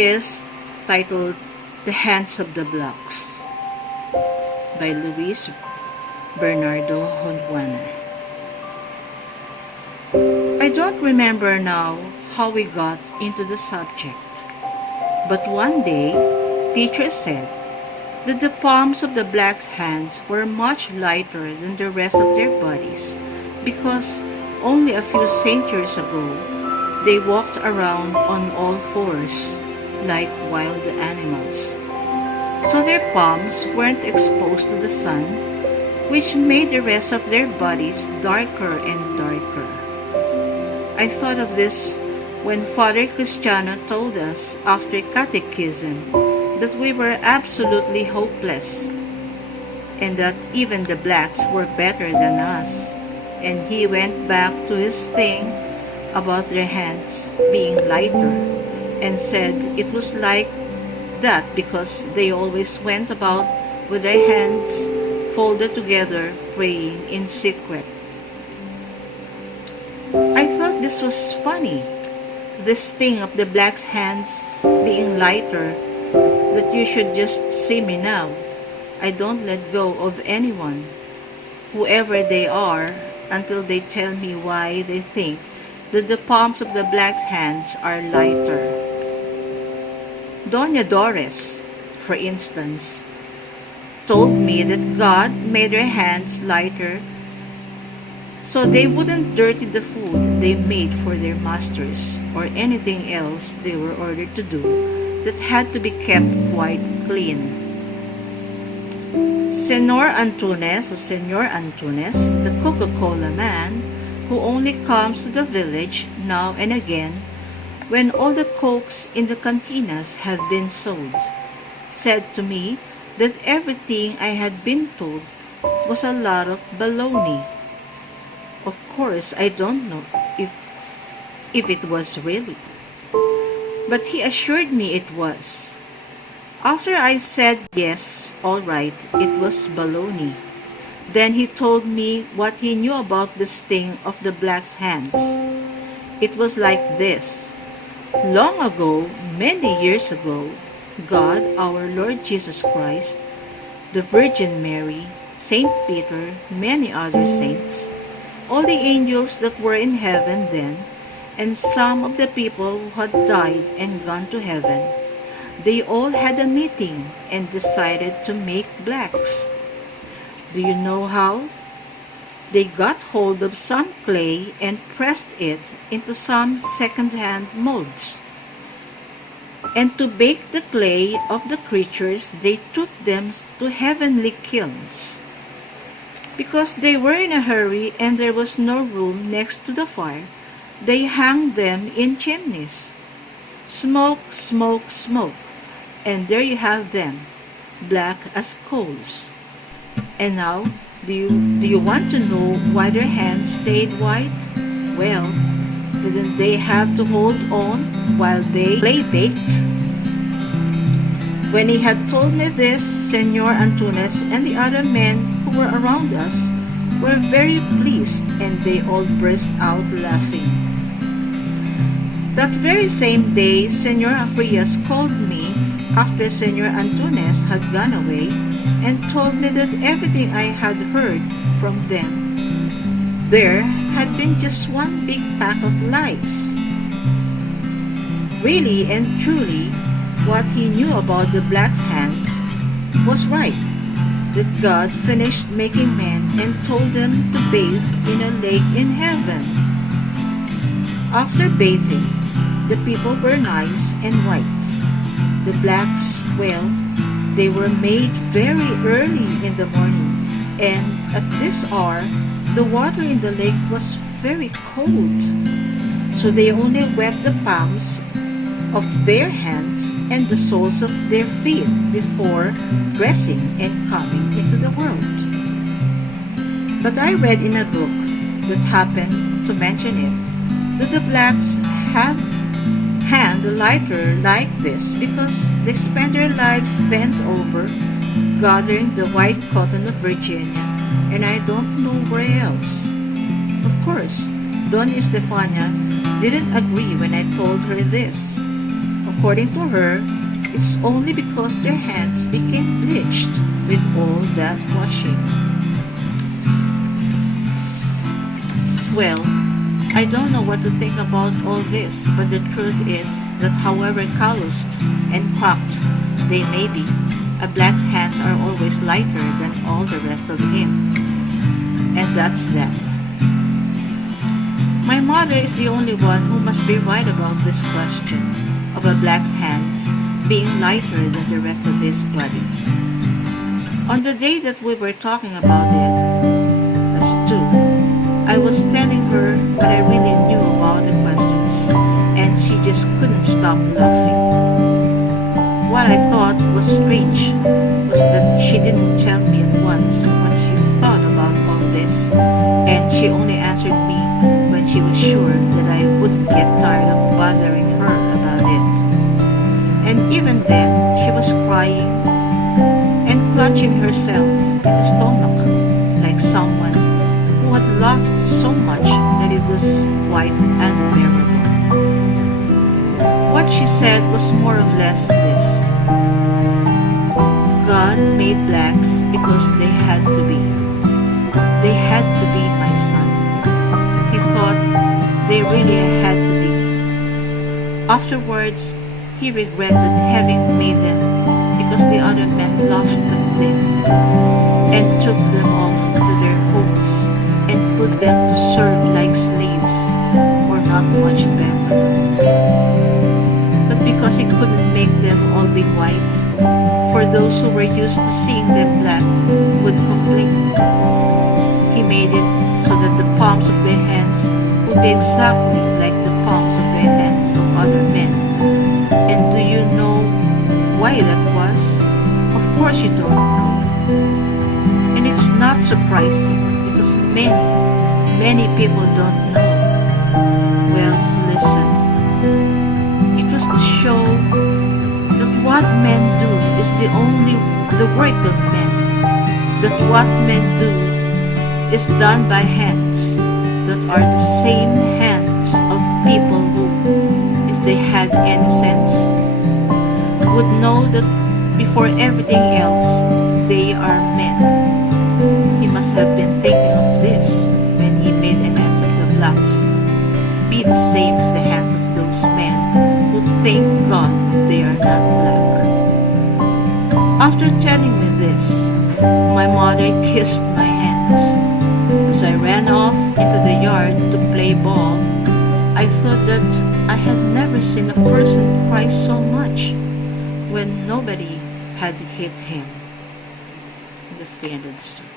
is titled The Hands of the Blacks by Luis Bernardo Honjuana. I don't remember now how we got into the subject, but one day, teacher said that the palms of the blacks' hands were much lighter than the rest of their bodies because only a few centuries ago, they walked around on all fours like wild animals. So their palms weren't exposed to the sun, which made the rest of their bodies darker and darker. I thought of this when Father Cristiano told us after catechism that we were absolutely hopeless and that even the blacks were better than us. And he went back to his thing about their hands being lighter and said it was like that because they always went about with their hands folded together praying in secret. I thought this was funny, this thing of the blacks' hands being lighter, that you should just see me now. I don't let go of anyone, whoever they are, until they tell me why they think that the palms of the blacks' hands are lighter. Doña Doris, for instance, told me that God made her hands lighter so they wouldn't dirty the food they made for their masters or anything else they were ordered to do that had to be kept quite clean. Senor Antunes, the Coca-Cola man, who only comes to the village now and again when all the cokes in the cantinas have been sold, said to me that everything I had been told was a lot of baloney. Of course, I don't know if it was really, but he assured me it was. After I said yes, all right, it was baloney. Then he told me what he knew about this thing of the blacks' hands. It was like this. Long ago, many years ago, God, our Lord Jesus Christ, the Virgin Mary, Saint Peter, many other saints, all the angels that were in heaven then, and some of the people who had died and gone to heaven, they all had a meeting and decided to make blacks. Do you know how? They got hold of some clay and pressed it into some second-hand molds. And to bake the clay of the creatures, they took them to heavenly kilns. Because they were in a hurry and there was no room next to the fire, they hung them in chimneys. Smoke, smoke, smoke. And there you have them, black as coals. And now, do you want to know why their hands stayed white? Well, didn't they have to hold on while they lay baked? When he had told me this, Senor Antunes and the other men who were around us were very pleased and they all burst out laughing. That very same day, Senor Afrias called me after Senor Antunes had gone away and told me that everything I had heard from them there had been just one big pack of lies. Really and truly, what he knew about the blacks' hands was right, that God finished making men and told them to bathe in a lake in heaven. After bathing, the people were nice and white. The blacks, well, they were made very early in the morning, and at this hour, the water in the lake was very cold. So they only wet the palms of their hands and the soles of their feet before dressing and coming into the world. But I read in a book that happened to mention it, that the blacks have hand lighter like this because they spend their lives bent over gathering the white cotton of Virginia, and I don't know where else. Of course, Dona Estefania didn't agree when I told her this. Of according to her, it's only because their hands became bleached with all that washing. Well, I don't know what to think about all this, but the truth is that however calloused and cracked they may be, a black's hands are always lighter than all the rest of him. And that's that. My mother is the only one who must be right about this question of a black's hands being lighter than the rest of his body. On the day that we were talking about it, as two, I was telling her what I really knew about the questions, and she just couldn't stop laughing. What I thought was strange was that she didn't tell me at once what she thought about all this, and she only answered me when she was sure that I wouldn't get tired of bothering her about it. And even then, she was crying and clutching herself in the stomach like someone who had laughed so much that it was quite unbearable. What she said was more or less this: God made blacks because they had to be. They had to be my son. He thought they really had to be. Afterwards, he regretted having made them because the other men laughed at them and took them off to their homes and put them to serve like slaves, or not much better. But because he couldn't make them all be white, for those who were used to seeing them black would complain, he made it so that the palms of their hands would be exactly like the palms of their hands of other men. And do you know why that was? Of course you don't know. And it's not surprising because many people don't know. Well, listen. It was to show that what men do is the work of men. That what men do is done by hands that are the same hands of people who, if they had any sense, would know that before everything else, they are men. He must have been thinking of this when he made the hands of the blacks be the same as the hands of those men who thank God they are not black. After telling me this, my mother kissed my hands. As I ran off into the yard to play ball, I thought that I had never seen a person cry so much when nobody had hit him. That's the end of the story.